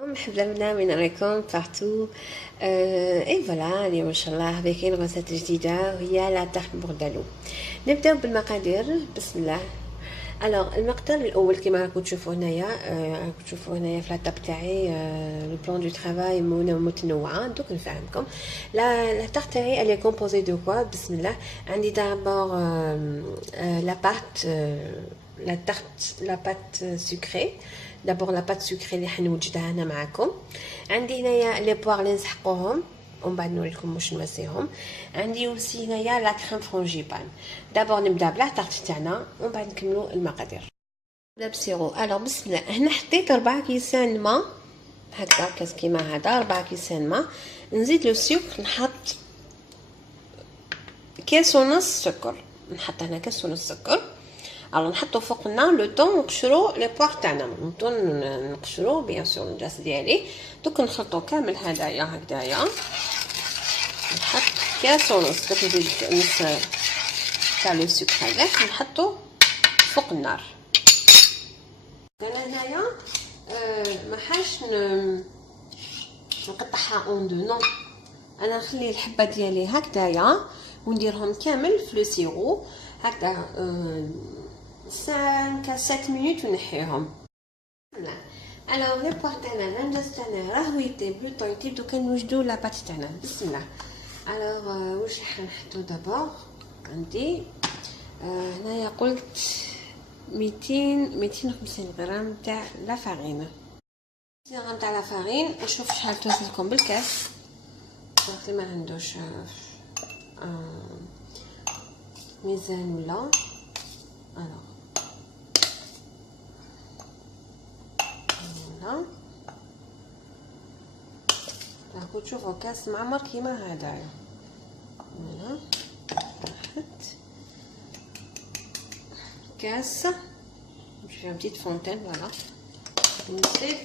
مرحبا من رايكم بارتو. اي فوالا اليوم ان شاء الله باكين غرزات جديده وهي لا تارت بوردالو. نبداو بالمقادير بسم الله. الوغ المقدار الاول كما راكم تشوفوا هنايا في لاتاب تاعي لو بلان دو ترافاي متنوعه. دوك نفهمكم لا تارت تاعي الي كومبوزي دو كوا. بسم الله. عندي دابور لا بات لا بات سكري. دابور لا بات سكري اللي حنوجدها هنا معكم. عندي هنايا لي بوار اللي نسحقوهم ومن بعد نوريكم واش نمسيهم. عندي اوسي هنايا لا كريم فرونجيبان. دابور نبدا بلا طارت تاعنا ومن بعد نكملوا المقادير. نبدا بسيرو. الوغ بسم الله. هنا حطيت 4 كيسان ماء هكذا، كاس كيما هذا 4 كيسان ماء. نزيد لو سكر، نحط كاس ونص سكر. نحط هنا كاس ونص سكر. الوغ نحطو فوق النار لو طون نقشرو لي بوار تاعنا. نقشرو بيان سور الجاس ديالي. دوك نخلطو كامل هدايا هكذايا. نحط كاس ونص. دوك نزيد نص تاع لو سكر هذاك نحطو فوق النار. انا هنايا ما حاش نقطعها اون دو نو. انا نخلي الحبه ديالي هكذايا ونديرهم كامل في لو سيرو هكذا 5 7 مينوت ونحيهم. الوغ لي بوار تاعنا لانداز تاعنا راه يطيب لو طون يطيب. دوكا نوجدو لا بات تاعنا بسم الله. الوغ واش راح نحطو دابور؟ عندي هنايا قلت 250 غرام تاع لا فارين. 200 غرام تاع لا فارين. نشوف شحال توصل لكم بالكاس. صافي ما عندوش ميزان ولا. الوغ هنا راكم تشوفوا كاس معمر كيما هدايا. هنا واحد كاس فيها بتيت فونتين. فوالا نزيد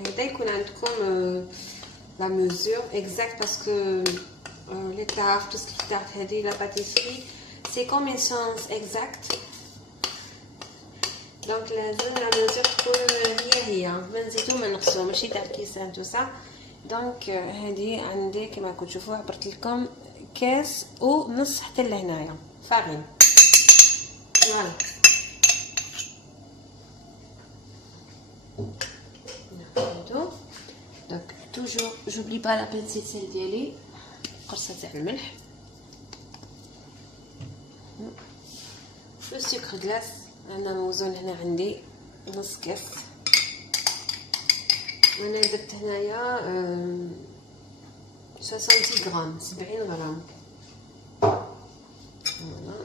هكذا يكون عندكم لا ميزور اكزاكت باسكو لي تارت تو سكي تارت هذه لا باتيسري سي كوميسونس اكزاكت. دونك لازم لا ميزور تكون هي ما نزيدو ما نقصو ماشي تاع الكيسان تو سا. دونك هذه عندي كما راكم تشوفوا عبرت لكم كاس ونص حتى لهنايا فارين. فوالا ناخذو. دونك توجور جوبلي با لا بنسيت سيل ديالي قرصه تاع الملح. لو سكر غلاس انا موزون هنا عندي نص كاس. وانا درت هنايا 60 غرام 70 غرام. فوالا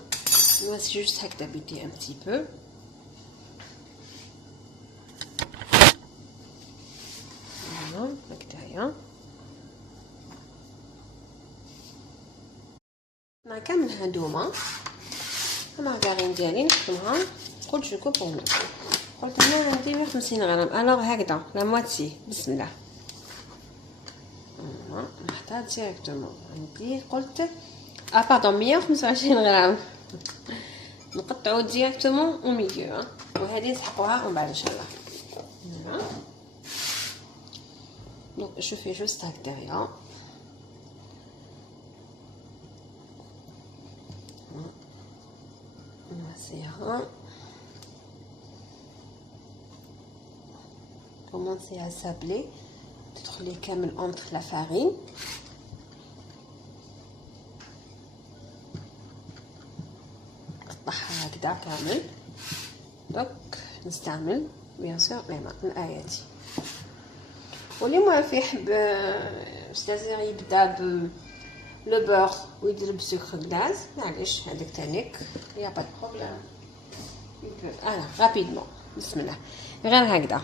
نمس جوست هكذا بيدي ان بتي بو. فوالا هكذايا. مع كامل هادوما المارغرين ديالي نخدمها. قلت جو بور مو قلت هنا عندي 150 غرام. الوغ هكذا لا مواتي بسم الله. نحطها ديريكتومون. عندي قلت باردون 125 غرام. نقطعو ديريكتومون او ميليو. وهذه نسحقوها ومن بعد ان شاء الله. دونك شوفي جوست هكذايا. نمسيها. commencer à sabler تدخلي كامل entre la farine. قطعها هكذا كامل. دوك نستعمل بيان سور ماء من اياتي. واللي ما يحب استاذ يبدا ب لو بور ويدير بسكر غلاز معليش هذاك تانيك يا با بروبليم. رابيدمون بسم الله. غير هكذا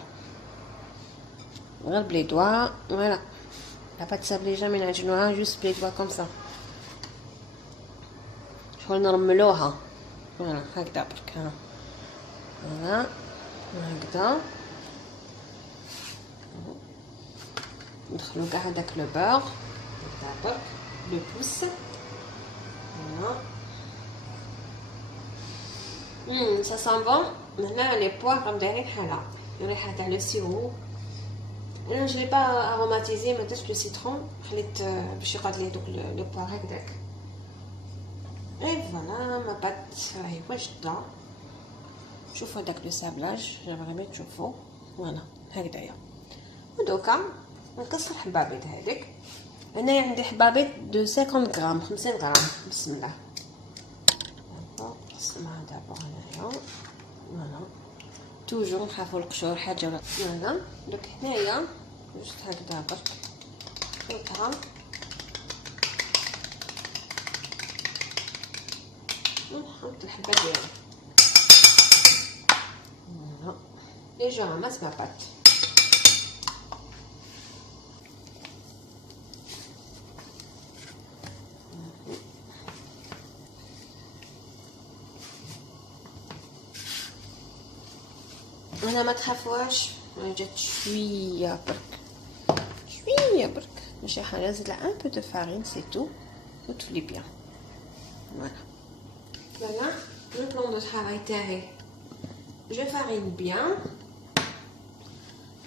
غير بلي دوا. فوالا لا با تسابلي جامي نعجنوها جوست بلي دوا كوم سا. شغل نرملوها. فوالا هكذا برك. فوالا هكذا ندخلو كاع هذاك لو بور هكذا برك لو بوس. فوالا سا سون بون. هنا لي بواغ دايرين حاله الريحه تاع لو سيرو. انا جو لي با اروماتيزي، ما درتش لو سيترون، خليت باش يقعد لي دوك لي بواغ هكذاك. اي فوالا ما بات راهي واجده. شوفوا داك لو سابلاج جابغي تشوفوا. فوالا هكذايا. ودوكا نكسر حبابيط هذيك. هنايا عندي حبابيط دو 50 غرام 50 غرام. بسم الله نقسمها دابا هنايا. فوالا توجور نخافوا القشور حاجه. فوالا دوك هنايا جوست هكذا برك نحطها ونحط الحبه ديالي. فوالا ديجا رمات ما بات. انا ما تخافوش، جات شويه برك ماشي حاجه. زيد ان بو دو فارين سي تو وتفلي بيان. فوالا لو بلان دو طرافاي تاعي جو فارين بيان.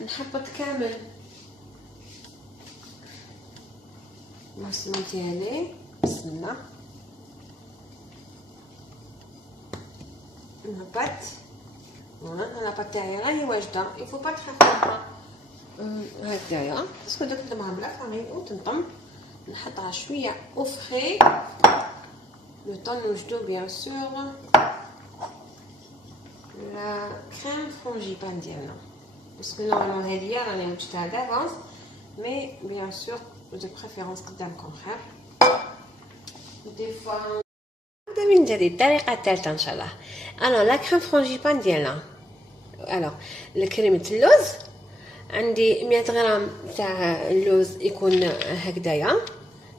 نحبط كامل المسلوق ديالي. بسم الله نهبط. فوالا انا بات تاعي راهي واجده، يفو با تخافوا هكذايا باسكو دوك نطمها بلا فارين وتنطم. نحطها شويه او فري لو طون نوجدو بيان سور لا كريم فرونجيبان ديالنا، باسكو نورمالمون هادية راني وجدتها دافونس، مي بيان سور دو بريفيرونس قدامكم خير. دي فوا نبدا من جديد الطريقه الثالثه ان شاء الله. الو لا كريم فرونجيبان ديالنا. الو الكريمه اللوز عندي 100 غرام تاع اللوز يكون هكذايا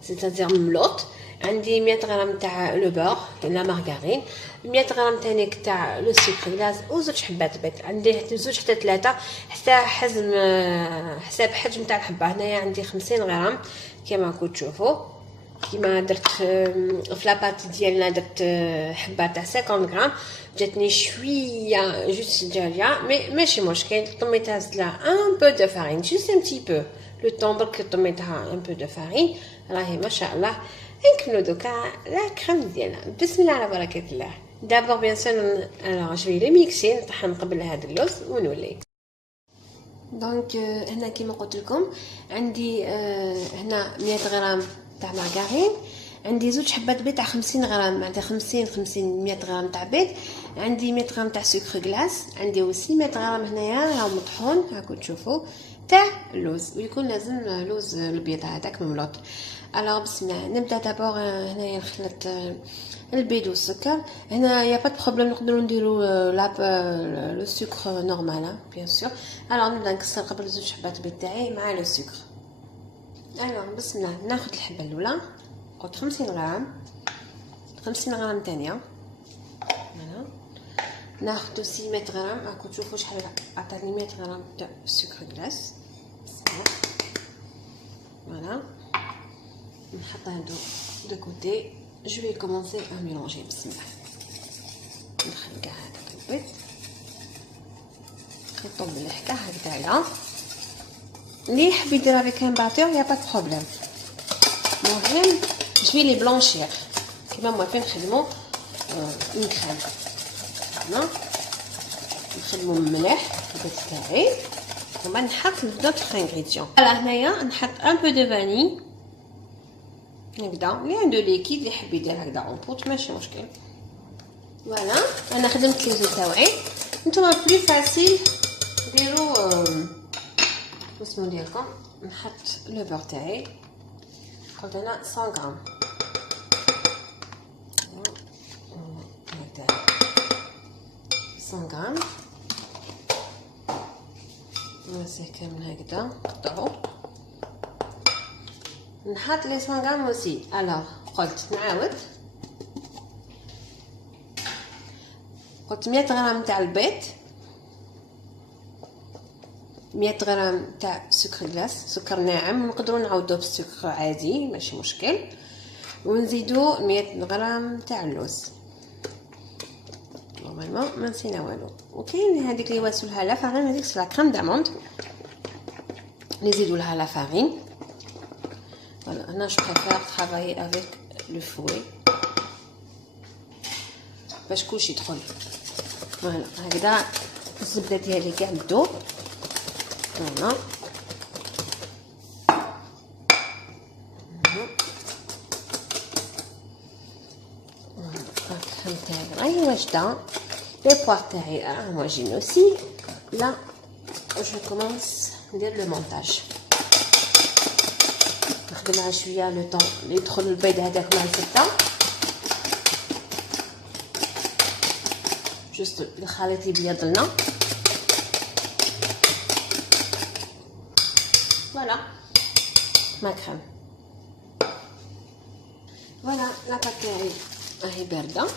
سيتادير مملوط. عندي 100 غرام تاع لو بور لا مارغارين، 100 غرام تانيك تاع لو سكر غلاس وزوج حبات بيض. عندي زوج حتى 3 حتى حجم حساب حجم تاع الحبه. هنايا عندي 50 غرام كما راكم تشوفوا. كيما درت في لاباط ديالنا درت حبه تاع 50 غرام، جاتني شويه جوست جاريه مي ماشي مشكل. طميتها زدت لها ان بو دو فارين جوست ان تي بو لو طون برك طميتها ان بو دو فارين. راهي ما شاء الله. نكملوا دوكا لا كريم ديالنا. بسم الله على بركه الله. دابور بيان سور الوغ جو لي ميكسي نطحن قبل هذا اللوز ونولي. دونك هنا كيما قلت لكم عندي هنا 100 غرام تاع مارغارين، عندي زوج حبات بيض تاع 50 غرام، عندي 50 100 غرام تاع بيض، عندي 100 غرام تاع سكر غلاس، عندي وسي 100 غرام هنايا راهو مطحون هاكو تشوفوا تاع اللوز، ويكون لازم لوز البيض هذاك مملوط. الوغ بسم الله نبدا دابور. هنايا نخلط البيض والسكر. هنا يا با بروبليم نقدروا نديروا لو سكر نورمال بيان سور. الوغ نبدا نكسر قبل زوج حبات البيض تاعي مع لو سكر. الوغ بسم الله ناخذ الحبه الاولى قلت 50 غرام، 50 غرام ثانيه. فوالا ناخذ سي 100 غرام راكم تشوفوا شحال عطاني 100 غرام تاع سكر غلاس. بسم الله فوالا نحط هادو دو كوتي. جو في كومونسي ا ميلونجي. بسم الله ندخل كاع هذاك البيض نخلطو بالحكا هكذايا. اللي يحب يدير افيك ان باتور يا با بروبليم. المهم جو لي بلونشير كيما ما فين نخدمو اون كريم. فوالا نخدمو مليح البيض تاعي ومن نحط دوطخ انغريديون. فوالا هنايا نحط ان بو دو فاني هكذا، اللي عنده ليكيد اللي يحب يدير هكذا اون بوت ماشي مشكل. فوالا انا خدمت لي تاوعي. نتوما بلي فاسيل ديروا اسمو ديالكم. نحط لو بور تاعي قلت انا 100 غرام هكذا 100 غرام نمسح كامل هكذا نقطعو. نحط لي 100 غرام اوسي. الوغ قلت نعاود قلت 100 غرام تاع البيض، 100 غرام تاع سكر غلاس سكر ناعم، نقدروا نعوضوه بالسكر عادي ماشي مشكل، ونزيدو 100 غرام تاع اللوز. نورمالمون ما نسينا والو. وكاين هذيك اللي واسو لها لا فارين، هذيك سي لا كريم داموند نزيدو لها لا فارين. فوالا انا جو بريفير ترافايي افيك لو فوي باش كلشي يدخل. فوالا هكذا الزبده ديالي كاع تذوب. فوالا الكريم تاعي راهي واجده. لي بوار تاعي راهم واجدين اوسي. لا جو كومونس ندير لو مونتاج، نخدمها شويه لو طون يدخل البيض هذاك مع الزبده. جوست الخليط يبيض لنا. فوالا ما كريم. فوالا لاطا تاعي راهي بارده،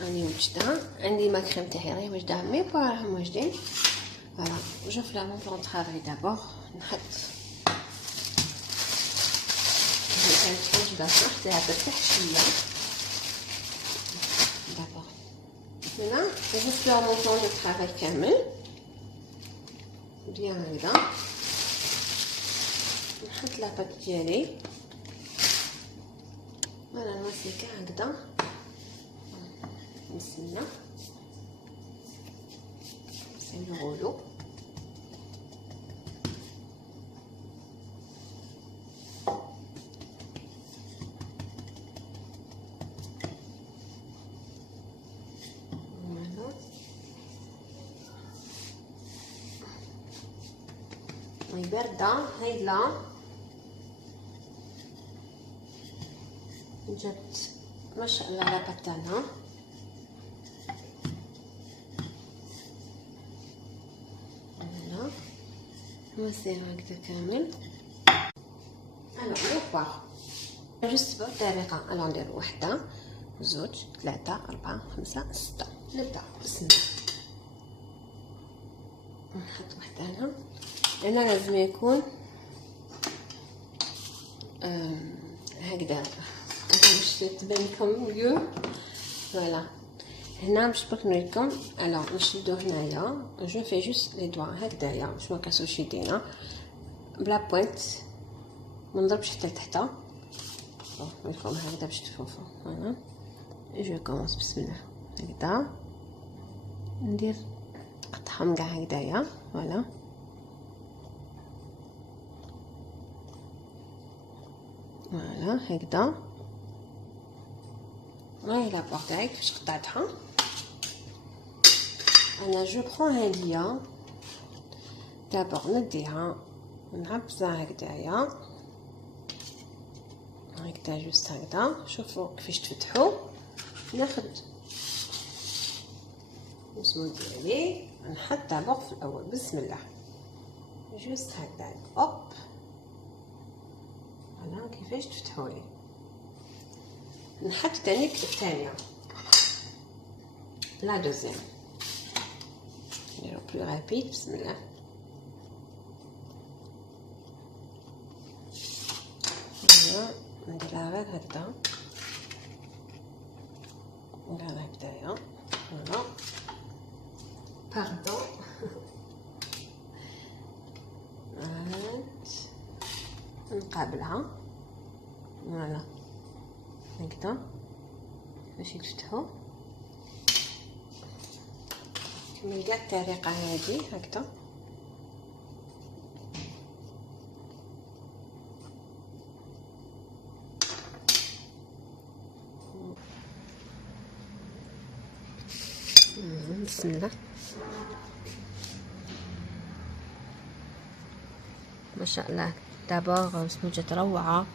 راني وجدتها. عندي ما كريم تاعي راهي وجدها، مي بوا راهم واجدين. فوالا جو في لا مون طرافاي دابور نحط كانت واجده نحطيها ترتاح شويه دابور. هنا جو في لا مون طرافاي كامل بيان هكذا. نحط لاباط ديالي. فوالا نوصل كاع هكذا. نسنى نغولو. هاي باردة. هاي لا جات ما شاء الله لاباط تاعنا. فوالا نوصل هكذا كامل. الو لي بوار جوست بالطريقه. الو ندير وحده زوج ثلاثة أربعة خمسة ستة. نبدا بسم الله. نحط وحده هنا. هنا لازم يكون هكذا باش تبان لكم ميو. فوالا هنا باش نبين لكم. الو نشدو هنايا جو في جوست لي دوا هكذايا باش ما كاسوش يدينا بلا بوينت، ما نضربش حتى لتحت. لكم هكذا باش تشوفوا. فوالا جو كومونس بسم الله هكذا ندير نقطعهم كاع هكذايا. فوالا فوالا هكذا. هاي لاباط تاعي كيفاش قطعتها. انا جو برون هادية دابور نديها نعبزها هكذايا هكذا جوست هكذا. شوفوا كيفاش تفتحوا. ناخد المسمار ديالي نحط دابور في الاول بسم الله جوست هكذا اوب. فوالا كيفاش تفتحوا لي. نحط تاني الثانيه لا دوزيام نديرو بلو رابيد بسم الله. فوالا نديرها غير هكذا نديرها هكذايا. فوالا باردون نقابلها. فوالا هكذا باش تفتحوا. كمل كاع الطريقه هذه هكذا. بسم الله ما شاء الله دابور سموجة روعة.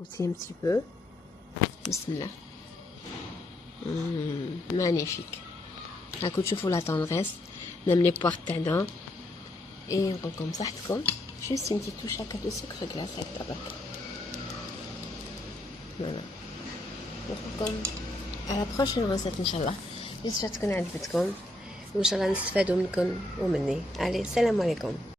goûter un petit peu. Bismillah. Magnifique. راكم تشوفوا لا طونغيس ميم لي بوار تاعنا. اي نقول لكم صحتكم جوست انتي توش هكا دو سكر كلاص هكا برك. فوالا نقول لكم على بروشين غوسيت ان شاء الله. جيسبر تكون عجبتكم وان شاء الله نستفادوا منكم ومني. علي السلام عليكم.